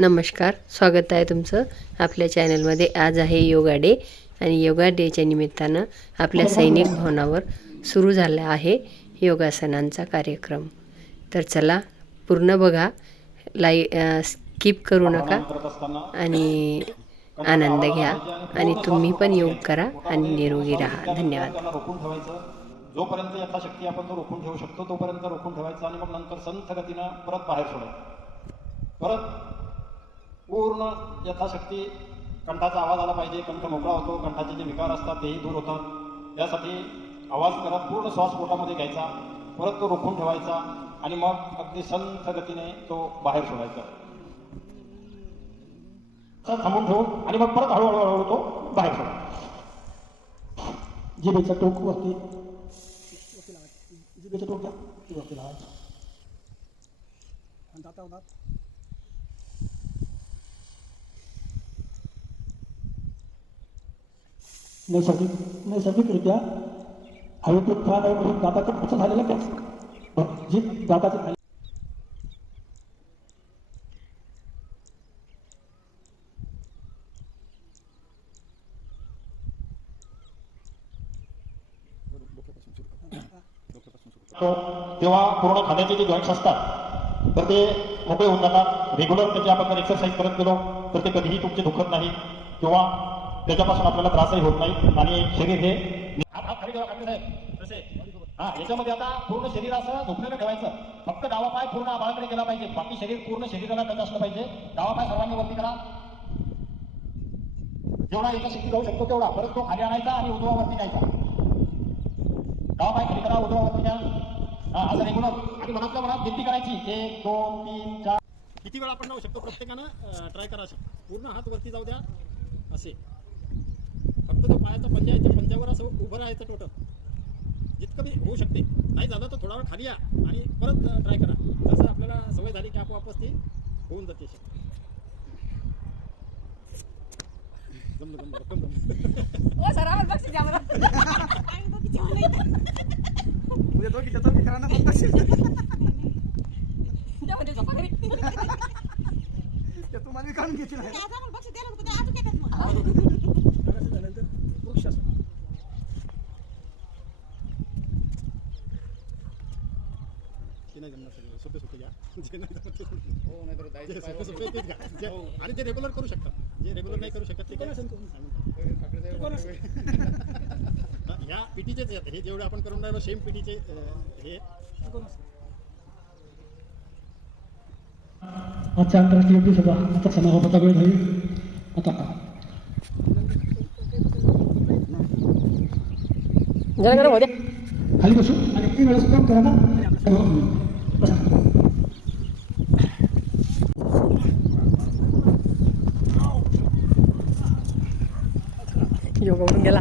नमस्कार, स्वागत आहे तुमचं आपल्या चॅनलमध्ये। आज आहे योगा डे आणि योगा डेच्या निमित्तानं आपल्या सैनिक भवनावर सुरू झाला आहे योगासनांचा कार्यक्रम। तर चला पूर्ण बघा, स्किप करू नका आणि आनंद घ्या आणि तुम्ही पण योग करा आणि निरोगी राहा। धन्यवाद। जोपर्यंत यथाशक्ती आपण तो रोखून ठेवू शकतो तोपर्यंत रोखून ठेवायचं आणि मग नंतर संथ गतीनं परत बाहेर सोडायचं। परत पूर्ण यथाशक्ती कंठाचा आवाज आला पाहिजे, कंठ मोकळा होतो, कंठाचे जे विकार असतात तेही दूर होतात। यासाठी आवाज करत पूर्ण श्वास पोटामध्ये घ्यायचा, परत तो रोखून ठेवायचा आणि मग अगदी संथ गतीने तो बाहेर सोडायचा। थांबून ठेवून आणि मग परत हळूहळू तो बाहेर सोडायचा। जिभेचं टोक वरती, जिभेचं टोक वरती लावायचं आणि दातावर नैसर्गिकरित्या हवेतून खा नाही म्हणून दाताचं पुढचं झालेलं त्याच जी दाताचे खाली तेव्हा पूर्ण खाण्याचे जे जॉईंट्स असतात तर ते मोकळे होऊन जातात। रेग्युलर त्याची आपण जर एक्सरसाइज करत गेलो तर ते कधीही तुमचे दुखत नाही किंवा त्याच्यापासून आपल्याला त्रासही होत नाही आणि शरीर हे खाली याच्यामध्ये आता पूर्ण शरीर असं झोपलेलं ठेवायचं। फक्त डावा पाय पूर्ण आभाळाकडे गेला पाहिजे, बाकी शरीर पूर्ण शरीराला टच असलं पाहिजे। डावा पाय सर्वांनी वरती करा, जेवढा यथाशक्ती जाऊ शकतो तेवढा। परत तो खाली आणायचा आणि उजवा वरती न्यायचा। डावा पाय खाली करा, उजवा वरती न्या, असं रेग्युलर। आणि मनातल्या मनात गिनती करायची, 1 2 3 4 किती वेळा आपण राहू शकतो प्रत्येकानं ट्राय करा। पूर्ण हात वरती जाऊ द्या असे, फक्त तो पायाचा पंजा आहे त्या पंजावर असं उभं राहायचं टोटल जितकं बी होऊ शकते। नाही झालं तर थोडा वेळ खाली या आणि परत ट्राय करा। जसं आपल्याला सवय झाली की आपोआपच ती होऊन जाते। जमलं जमलं रक्कम जमलं ओ सर आवाज बक्षीस द्या मला आणि तो किती मला उद्या तो किती तो करा ना बक्षीस द्या म्हणजे झोपा घरी ते तुम्हाला काम घेतलं नाही आता मला बक्षीस द्यायला होतं आज काय करत मग नंतर बक्षीस नाही जमणार सगळं सोपे सोपे घ्या, जे नाही जमत ते हो नाही तर सोपे सोपे तेच घ्या आणि ते रेग्युलर करू शकतात। जे रेग्युलर नाही करू शकत ते काय ह्या पीटीचेच हे जेवढे आपण करून राहिलो सेम पीटीचे हे। आजच्या आंतरराष्ट्रीय योग दिवसाचा आता समारोपाचा वेळ होईल। आता खाली बसू आणि 3 वेळेस काम करा ना। योगा करून गेला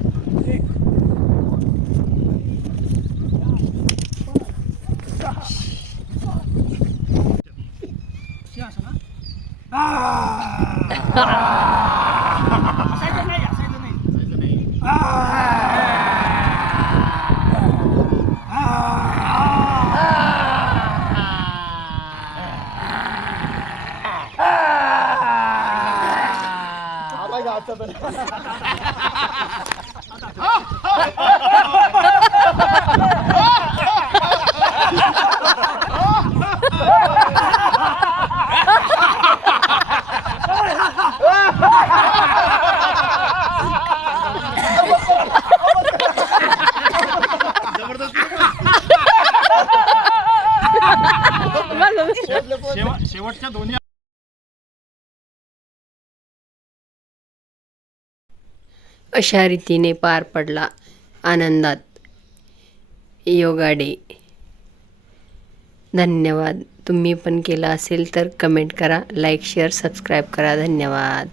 शेवटच्या दोन्ही अशा रीतीने पार पडला आनंदात योगा डे। धन्यवाद। तुम्ही पण केला असेल तर कमेंट करा, लाईक शेअर सबस्क्राईब करा। धन्यवाद।